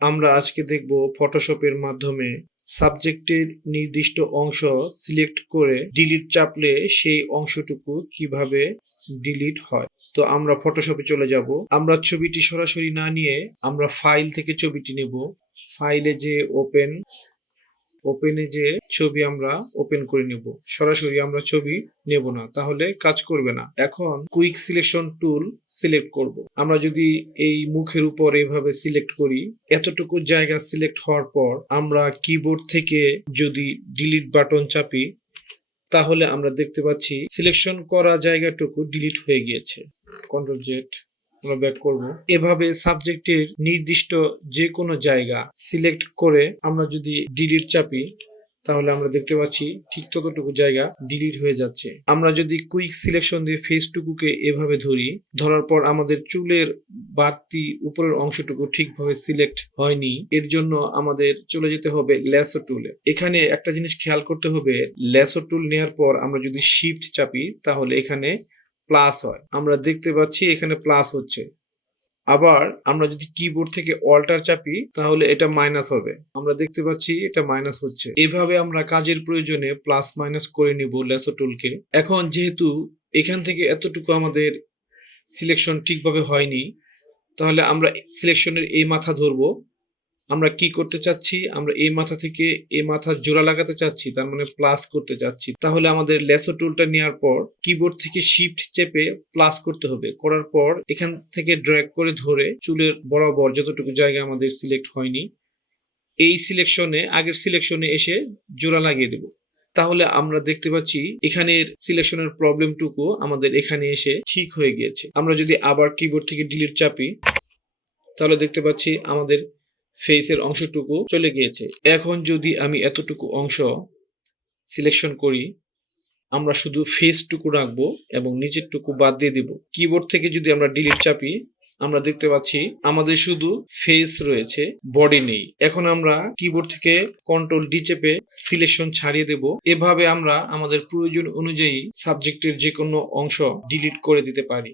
আমরা আজকে দেখব ফটোশপের মাধ্যমে সাবজেক্টের নির্দিষ্ট অংশ সিলেক্ট করে ডিলিট চাপলে সেই অংশটুকু কীভাবে ডিলিট হয়। তো আমরা ফটোশপে চলে যাব। আমরা ছবিটি সরাসরি না নিয়ে আমরা ফাইল থেকে ছবিটি নেব। ফাইলে যে ওপেন ওপেনে যে ছবি আমরা ওপেন করে নেব। সরাসরি আমরা ছবি নেব না, তাহলে কাজ করবে না। এখন কুইক সিলেকশন টুল সিলেক্ট করব। আমরা যদি এই মুখের উপর এভাবে সিলেক্ট করি, এতটুকু জায়গা সিলেক্ট হওয়ার পর আমরা কিবোর্ড থেকে যদি ডিলিট বাটন চাপি, তাহলে আমরা দেখতে পাচ্ছি সিলেকশন করা জায়গাটুকু ডিলিট হয়ে গিয়েছে। কন্ট্রোল জেড আমরা ব্যাক করব। এভাবে সাবজেক্টের নির্দিষ্ট যে কোনো জায়গা সিলেক্ট করে আমরা যদি ডিলিট চাপি তাহলে আমরা দেখতে পাচ্ছি ঠিক ততটুকু জায়গা ডিলিট হয়ে যাচ্ছে। আমরা যদি কুইক সিলেকশন দিয়ে ফেসটুকুকে এভাবে ধরি, ধরার পর আমাদের চুলের বাড়তি উপরের অংশটুকু ঠিকভাবে সিলেক্ট হয়নি, এর জন্য আমাদের চলে যেতে হবে ল্যাসো টুলে এখানে একটা জিনিস খেয়াল করতে হবে ল্যাসো টুল নেওয়ার পর আমরা যদি শিফট চাপি, তাহলে এখানে প্লাস হয়। আমরা দেখতে পাচ্ছি এখানে প্লাস হচ্ছে। আবার আমরা যদি কিবোর্ড থেকে অল্টার চাপি, তাহলে এটা মাইনাস হবে। আমরা দেখতে পাচ্ছি এটা মাইনাস হচ্ছে। এভাবে আমরা কাজের প্রয়োজনে প্লাস মাইনাস করে নিব লেসো টুলকে এখন যেহেতু এখান থেকে এতটুকু আমাদের সিলেকশন ঠিকভাবে হয়নি, তাহলে আমরা সিলেকশনের এই মাথা ধরবো। আমরা কি করতে চাচ্ছি? আমরা এই মাথা থেকে এই মাথা জোড়া লাগাতে চাচ্ছি, তার মানে প্লাস করতে চাচ্ছি। তাহলে আমাদের লেসো টুলটা নেওয়ার পর কিবোর্ড থেকে শিফট চেপে প্লাস করতে হবে। করার পর এখান থেকে ড্র্যাগ করে ধরে চুলের বরাবর যতটুকু জায়গা আমাদের সিলেক্ট হয়নি, এই সিলেকশনে আগের সিলেকশনে এসে জোড়া লাগিয়ে দেব। তাহলে আমরা দেখতে পাচ্ছি এখানের সিলেকশনের প্রবলেমটুকু আমাদের এখানে এসে ঠিক হয়ে গিয়েছে। আমরা যদি আবার কিবোর্ড থেকে ডিলিট চাপি, তাহলে দেখতে পাচ্ছি আমাদের ফেসের অংশটুকু চলে গিয়েছে। এখন যদি আমি এতটুকু অংশ সিলেকশন করি, আমরা শুধু ফেসটুকু রাখব এবং নিচেরটুকু বাদ দিয়ে দিব। কিবোর্ড থেকে যদি আমরা ডিলিট চাপি, আমরা দেখতে পাচ্ছি আমাদের শুধু ফেস রয়েছে বডি নেই। এখন আমরা কিবোর্ড থেকে কন্ট্রোল ডি চেপে সিলেকশন ছাড়িয়ে দেব। এভাবে আমরা আমাদের প্রয়োজন অনুযায়ী সাবজেক্টের যে কোনো অংশ ডিলিট করে দিতে পারি।